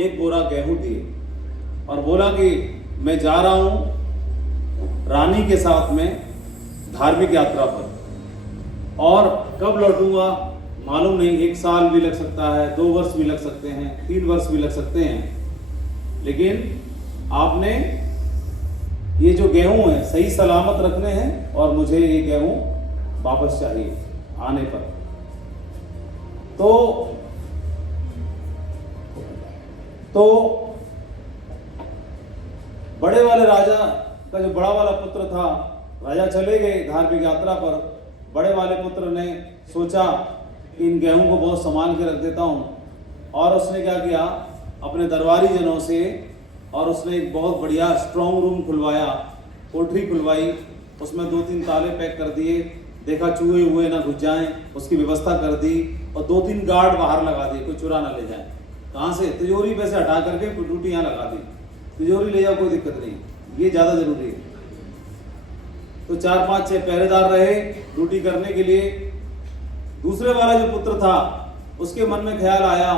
एक बोरा गेहूं दिए और बोला कि मैं जा रहा हूं रानी के साथ में धार्मिक यात्रा पर और कब लौटूंगा मालूम नहीं। 1 साल भी लग सकता है, 2 वर्ष भी लग सकते हैं, 3 वर्ष भी लग सकते हैं, लेकिन आपने ये जो गेहूं है सही सलामत रखने हैं और मुझे ये गेहूं वापस चाहिए आने पर। तो बड़े वाले राजा का जो बड़ा वाला पुत्र था, राजा चले गए धार्मिक यात्रा पर। बड़े वाले पुत्र ने सोचा कि इन गेहूं को बहुत संभाल के रख देता हूं, और उसने क्या किया, अपने दरबारी जनों से, और उसने एक बहुत बढ़िया स्ट्रॉन्ग रूम खुलवाया, कोठरी खुलवाई, उसमें 2-3 ताले पैक कर दिए, देखा चूहे हुए ना घुस जाएं, उसकी व्यवस्था कर दी, और 2-3 गार्ड बाहर लगा दिए, कोई चुरा ना ले जाए। कहाँ से? तिजोरी पे से हटा करके ड्यूटी यहाँ लगा दी, तिजोरी ले जाओ कोई दिक्कत नहीं, ये ज़्यादा जरूरी है। तो 4-5-6 पहरेदार रहे ड्यूटी करने के लिए। दूसरे वाला जो पुत्र था उसके मन में ख्याल आया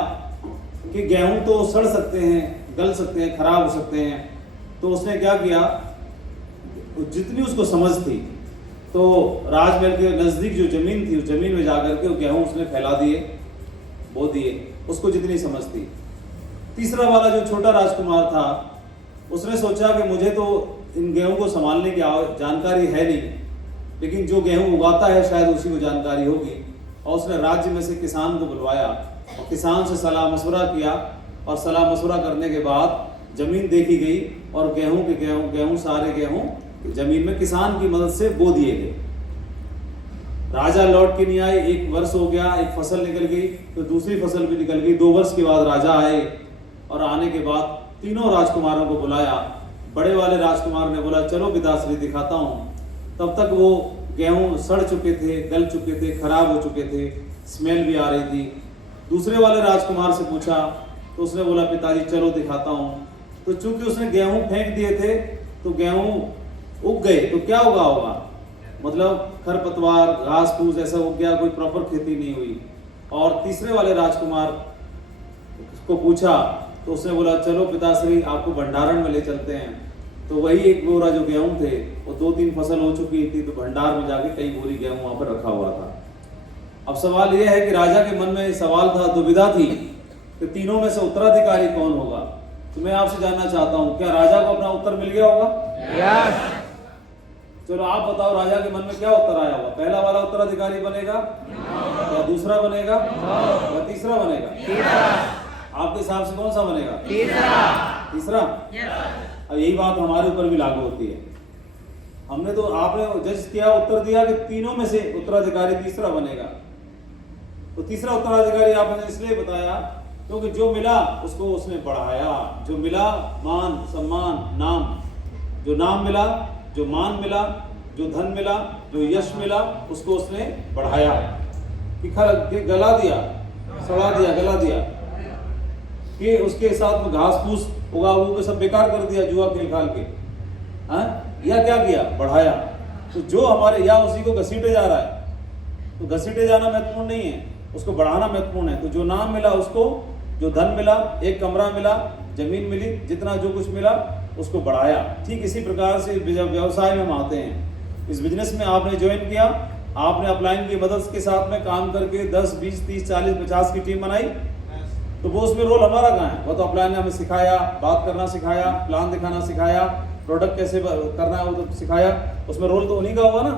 कि गेहूं तो सड़ सकते हैं, गल सकते हैं, खराब हो सकते हैं। तो उसने क्या किया, जितनी उसको समझ थी, तो राजमहल के नज़दीक जो जमीन थी उस जमीन में जाकर के गेहूं उसने फैला दिए, बो दिए, उसको जितनी समझ थी। तीसरा वाला जो छोटा राजकुमार था उसने सोचा कि मुझे तो इन गेहूं को संभालने की जानकारी है नहीं, लेकिन जो गेहूं उगाता है शायद उसी को जानकारी होगी। और उसने राज्य में से किसान को बुलवाया और किसान से सलाह मशवरा किया, और सलाह मशवरा करने के बाद ज़मीन देखी गई और गेहूं सारे गेहूं ज़मीन में किसान की मदद से बो दिए गए। राजा लौट के नहीं आए, 1 वर्ष हो गया, एक फसल निकल गई, तो दूसरी फसल भी निकल गई। 2 वर्ष के बाद राजा आए, और आने के बाद तीनों राजकुमारों को बुलाया। बड़े वाले राजकुमार ने बोला चलो पिताश्री दिखाता हूँ। तब तक वो गेहूं सड़ चुके थे, गल चुके थे, खराब हो चुके थे, स्मेल भी आ रही थी। दूसरे वाले राजकुमार से पूछा तो उसने बोला पिताजी चलो दिखाता हूँ। तो चूंकि उसने गेहूं फेंक दिए थे तो गेहूं उग गए, तो क्या उगा होगा, मतलब खरपतवार, घास फूस ऐसा उग गया, कोई प्रॉपर खेती नहीं हुई। और तीसरे वाले राजकुमार को पूछा तो उसने बोला चलो पिताश्री आपको भंडारण में ले चलते हैं। तो वही एक बोरा जो गेहूं थे वो 2-3 फसल हो चुकी थी, तो भंडार में जाके कई बोरी गेहूं वहां पर रखा हुआ था। अब सवाल यह है कि राजा के मन में सवाल था, दुविधा थी कि तीनों में से उत्तराधिकारी कौन होगा। तो मैं आपसे जानना चाहता हूं, क्या राजा को अपना उत्तर मिल गया होगा? यस। चलो आप बताओ, राजा के मन में क्या उत्तर आया होगा? पहला वाला उत्तराधिकारी बनेगा या दूसरा बनेगा या तीसरा बनेगा? तीसरा। आपके हिसाब से कौन सा बनेगा? तीसरा। अब यही बात हमारे ऊपर भी लागू होती है। हमने तो, आपने जज किया, उत्तर दिया कि तीनों में से उत्तराधिकारी तीसरा बनेगा। तो तीसरा उत्तराधिकारी आपने इसलिए बताया क्योंकि जो मिला उसको उसने बढ़ाया, जो मिला मान सम्मान नाम, जो नाम मिला, जो मान मिला, जो धन मिला, जो यश मिला, उसको उसने बढ़ाया। कि गला दिया, सड़ा दिया, गला दिया, कि उसके साथ में घास फूस उगा वो सब बेकार कर दिया जुआ खेल खाल के, या क्या किया, बढ़ाया। तो जो हमारे, या उसी को घसीटे जा रहा है, तो घसीटे जाना महत्वपूर्ण नहीं है, उसको बढ़ाना महत्वपूर्ण है। तो जो नाम मिला उसको, जो धन मिला, एक कमरा मिला, जमीन मिली, जितना जो कुछ मिला उसको बढ़ाया। ठीक इसी प्रकार से व्यवसाय में हम आते हैं। इस बिजनेस में आपने ज्वाइन किया, आपने अपलाइन की मदद के साथ में काम करके 10, 20, 30, 40, 50 की टीम बनाई, तो वो उसमें रोल हमारा कहाँ है? वो तो अपलाइन ने हमें सिखाया, बात करना सिखाया, प्लान दिखाना सिखाया, प्रोडक्ट कैसे करना है वो तो सिखाया, उसमें रोल तो उन्हीं का हुआ ना।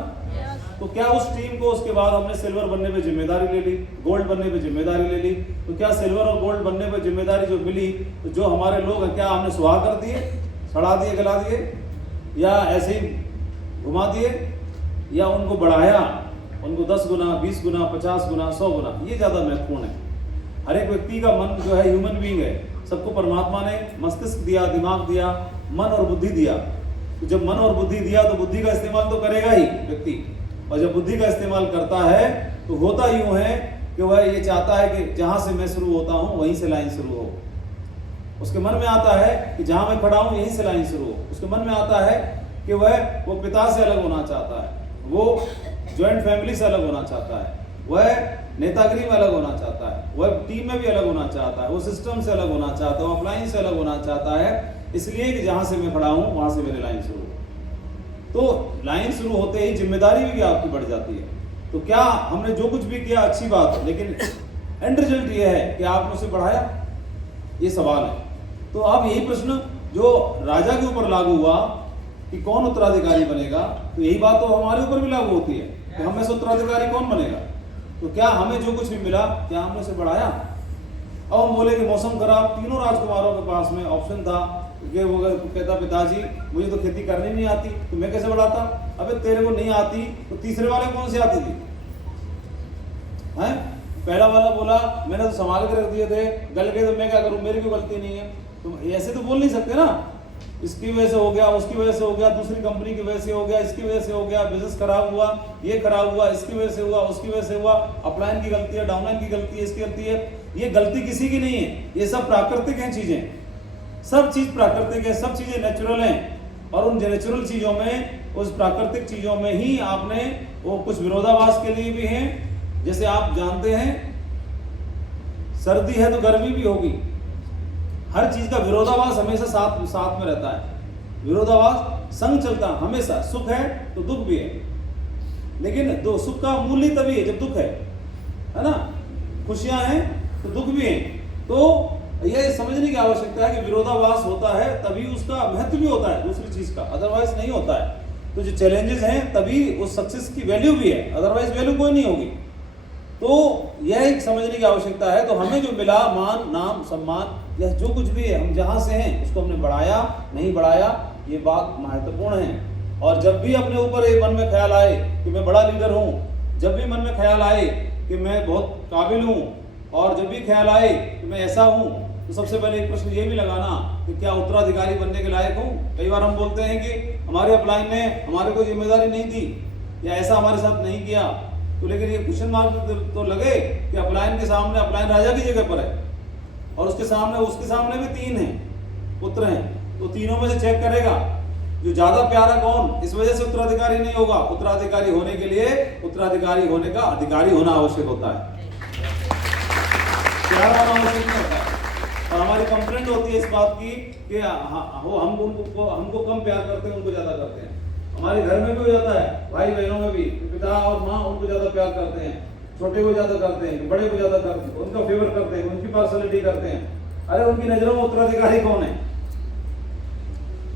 तो क्या उस टीम को उसके बाद हमने सिल्वर बनने पे जिम्मेदारी ले ली, गोल्ड बनने पे जिम्मेदारी ले ली, तो क्या सिल्वर और गोल्ड बनने पे जिम्मेदारी जो मिली, तो जो हमारे लोग हैं क्या हमने सुहा कर दिए, सड़ा दिए, गला दिए, या ऐसे ही घुमा दिए, या उनको बढ़ाया, उनको 10 गुना, 20 गुना, 50 गुना, 100 गुना? ये ज़्यादा महत्वपूर्ण है। हर एक व्यक्ति का मन जो है ह्यूमन बीइंग है, सबको परमात्मा ने मस्तिष्क दिया, दिमाग दिया, मन और बुद्धि दिया। तो जब मन और बुद्धि दिया तो बुद्धि का इस्तेमाल तो करेगा ही व्यक्ति, और जब बुद्धि का इस्तेमाल करता है तो होता यूं है कि वह ये चाहता है कि जहां से मैं शुरू होता हूं वहीं से लाइन शुरू हो। उसके मन में आता है कि जहां मैं खड़ा हूं यहीं से लाइन शुरू हो। उसके मन में आता है कि वो पिता से अलग होना चाहता है, वो ज्वाइंट फैमिली से अलग होना चाहता है, वह नेतागिरी में अलग होना चाहता है, वह टीम में भी अलग होना चाहता है, वो सिस्टम से अलग होना चाहता है, वो अप्लायंस से अलग होना चाहता है, इसलिए कि जहां से मैं खड़ा हूं वहां से मेरी लाइन शुरू हो। तो लाइन शुरू होते ही जिम्मेदारी भी आपकी बढ़ जाती है। तो क्या हमने जो कुछ भी किया अच्छी बात है, लेकिन एंड रिजल्ट ये है कि आपने उसे बढ़ाया, ये सवाल है। तो अब यही प्रश्न जो राजा के ऊपर लागू हुआ कि कौन उत्तराधिकारी बनेगा, तो यही बात तो हमारे ऊपर भी लागू होती है कि हमें से उत्तराधिकारी कौन बनेगा। तो क्या हमें जो कुछ भी मिला, क्या हमने उसे बढ़ाया? अब हम बोले कि मौसम खराब, तीनों राजकुमारों के पास में ऑप्शन था कि वो कहता पिताजी मुझे तो खेती करनी नहीं आती, तो मैं कैसे बढ़ाता? अबे तेरे को नहीं आती तो तीसरे वाले कौन से आती थी? हैं? पहला वाला बोला मैंने तो संभाल के रख दिए थे, गल गए तो मैं क्या करूं, मेरी कोई गलती नहीं है। तो ऐसे तो बोल नहीं सकते ना, इसकी वजह से हो गया, उसकी वजह से हो गया, दूसरी कंपनी की वजह से हो गया, इसकी वजह से हो गया, बिजनेस खराब हुआ, ये खराब हुआ, इसकी वजह से हुआ, उसकी वजह से हुआ, अपलाइन की गलती है, डाउनलाइन की गलती है, इसकी गलती है। ये गलती किसी की नहीं है, ये सब प्राकृतिक हैं चीजें, सब चीज प्राकृतिक है, सब चीजें नेचुरल हैं। और उन नेचुरल चीजों में, उस प्राकृतिक चीजों में ही आपने वो कुछ विरोधाभास के लिए भी हैं। जैसे आप जानते हैं सर्दी है तो गर्मी भी होगी, हर चीज का विरोधाभास हमेशा साथ में रहता है, विरोधाभास संग चलता हमेशा। सुख है तो दुख भी है, लेकिन तो सुख का मूल्य तभी है जब दुख है ना, खुशियां हैं तो दुख भी है। तो यह समझने की आवश्यकता है कि विरोधाभास होता है तभी उसका महत्व भी होता है दूसरी चीज का, अदरवाइज नहीं होता है। तो जो चैलेंजेस हैं तभी उस सक्सेस की वैल्यू भी है, अदरवाइज वैल्यू कोई नहीं होगी। तो यह एक समझने की आवश्यकता है। तो हमें जो मिला मान, नाम, सम्मान, यह जो कुछ भी है, हम जहां से हैं उसको हमने बढ़ाया नहीं बढ़ाया, ये बात महत्वपूर्ण है। और जब भी अपने ऊपर एक मन में ख्याल आए कि मैं बड़ा लीडर हूं, जब भी मन में ख्याल आए कि मैं बहुत काबिल हूं, और जब भी ख्याल आए कि मैं ऐसा हूं, तो सबसे पहले एक प्रश्न ये भी लगाना कि क्या उत्तराधिकारी बनने के लायक हूं। कई बार हम बोलते हैं कि हमारे अपलाइन ने हमारे को जिम्मेदारी नहीं दी या ऐसा हमारे साथ नहीं किया, तो लेकिन ये क्वेश्चन मार्क तो लगे कि अपलाइन के सामने, अपलाइन राजा की जगह पर है और उसके सामने भी 3 हैं, पुत्र हैं, तो तीनों में से चेक करेगा जो ज्यादा प्यारा कौन। इस वजह से उत्तराधिकारी नहीं होगा। उत्तराधिकारी होने के लिए उत्तराधिकारी होने का अधिकारी होना आवश्यक होता है, प्यारा होना आवश्यक नहीं होता है। और हमारी कंप्लेंट होती है इस बात की कि हमको कम प्यार करते हैं, उनको ज्यादा करते हैं। हमारे घर में भी हो जाता है, भाई बहनों में भी, पिता और माँ उनको ज्यादा प्यार करते हैं, छोटे को ज्यादा करते हैं, बड़े को ज्यादा करते हैं, उनका फेवर करते हैं, उनकी पार्सलिटी करते हैं। अरे उनकी नजरों में उत्तराधिकारी कौन है?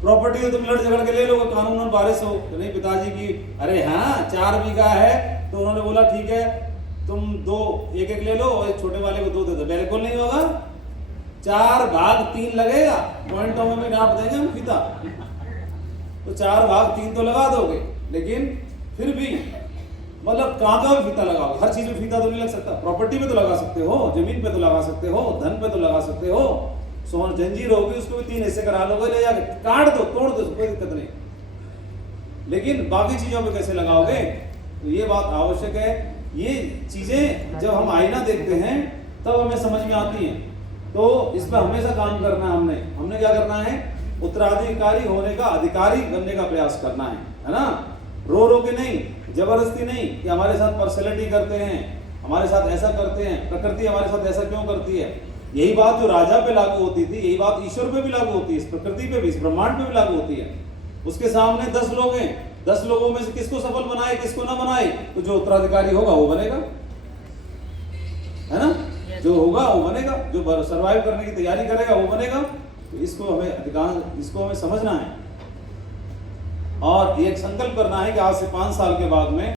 प्रॉपर्टी है, तुम लड़ झगड़ के ले लो, कानून और बारिश हो तो नहीं पिताजी की, अरे हाँ 4 बीघा है, तो उन्होंने बोला ठीक है तुम 2 एक ले लो और छोटे वाले को 2 दे दो। बिल्कुल नहीं होगा, 4 भाग 3 लगेगा, पॉइंटों में भी नाप देंगे हम फीता, तो 4 भाग 3 तो लगा दोगे, लेकिन फिर भी मतलब कहाँ का भी फीता लगाओ, हर चीज में फीता तो नहीं लग सकता। प्रॉपर्टी में तो लगा सकते हो, जमीन पे तो लगा सकते हो, धन पे तो लगा सकते हो, सोन जंजीर होगी उसको भी 3 हिस्से करा लोगे, ले जाके काट दो, तोड़ दो, कोई दिक्कत नहीं। लेकिन बाकी चीजों पे कैसे लगाओगे, तो ये बात आवश्यक है। ये चीजें जब हम आईना देखते हैं तब हमें समझ में आती हैं। तो इस पर हमेशा काम करना है। हमने क्या करना है, उत्तराधिकारी होने का, अधिकारी बनने का प्रयास करना है ना। रो के नहीं, जबरदस्ती नहीं कि हमारे साथ पर्सनैलिटी करते हैं, हमारे साथ ऐसा करते हैं, प्रकृति हमारे साथ ऐसा क्यों करती है। यही बात जो राजा पे लागू होती थी, यही बात ईश्वर पे भी लागू होती है, इस प्रकृति पे भी, इस ब्रह्मांड पे भी लागू होती है। उसके सामने 10 लोग हैं, 10 लोगों में से किसको सफल बनाए, किसको ना बनाए, तो जो उत्तराधिकारी होगा वो बनेगा, है ना। जो होगा वो बनेगा, जो सर्वाइव करने की तैयारी करेगा वो बनेगा। तो इसको हमें समझना है और एक संकल्प करना है कि आज से 5 साल के बाद में